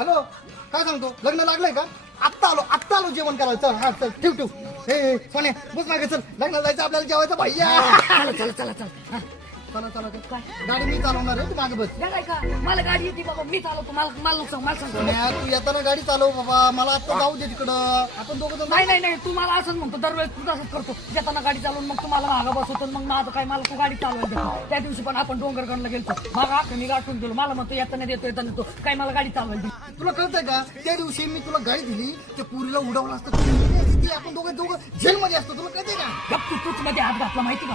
Hello काय सांगतो? लग्न लागलंय का? आत्ता आलो आत्ता आलो जेवण करायचं चल हा चल ठेव ठेव. हे सोन्या बस मागे चल. लग्न जायचं आपल्याला जेवायचं भैया. चला चला चला चला. चला चला. गाडी मी चालवणार आहे तू मागे बस. का? मला गाडी येते बाबा मी चालवतो. मला मला सांग मला सांग सोन्या तू येताना गाडी चालव बाबा. मला आत्ता जाऊ दे तिकडं. आपण दोघं जण नाही नाही नाही. तू मला असंच म्हणतो. दरवेळेस तू असंच करतो. येताना गाडी चालवून मग तुम्हाला मागं बसवतो मग माझं काय? मला तू गाडी चालवायला दे. त्या दिवशी पण आपण डोंगरगडला गेलतो. मागं मी गाठून गेलो. मला म्हणतो येताना देतो येताना देतो. काय? मला गाडी चालवायला दे. तुला कळतंय का? त्या दिवशी मी तुला गाडी दिली त्या पुरीला उडवलं असतं. तू असती, आपण दोघं दोघं जेलमध्ये असतो? तुला कळतंय का? गप तू तूच मध्ये हात घातला माहिती का?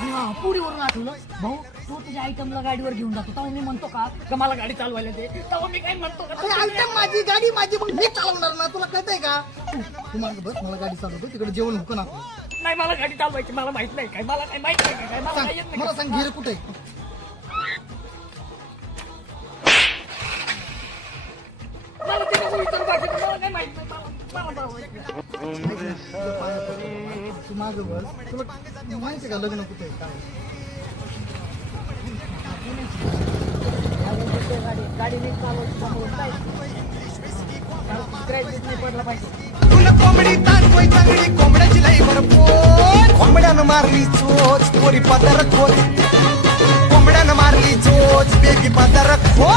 आणि हा, पुरीवरून आठवलं भाऊ तू तुझ्या आयटमला गाडीवर घेऊन जातो. तेव्हा मी म्हणतो का का मला गाडी चालवायला दे? तेव्हा मी काय म्हणतो का? अरे आयटम माझी गाडी माझी मग मी चालवणार ना? तुला कळतंय का? तू तू मागे बस मला गाडी चालवतो. तिकडे जेवण हुकं ना नाही मला गाडी चालवायची मला माहीत नाही काय. मला काय माहीत नाही काय मला काय येत सांग नाही मला सांग घे कुठे मला तू मागे बस तुला माहिती का लग्न कुठे काय गाडी गाडी नीट पडला पाहिजे तुला कोंबडी चांगली कोंबड्याची लई भरपूर कोंबड्यानं मारली चोच पोरी पदर खोच कोंबड्यानं मारली चोच बेबी पदर खोच हो.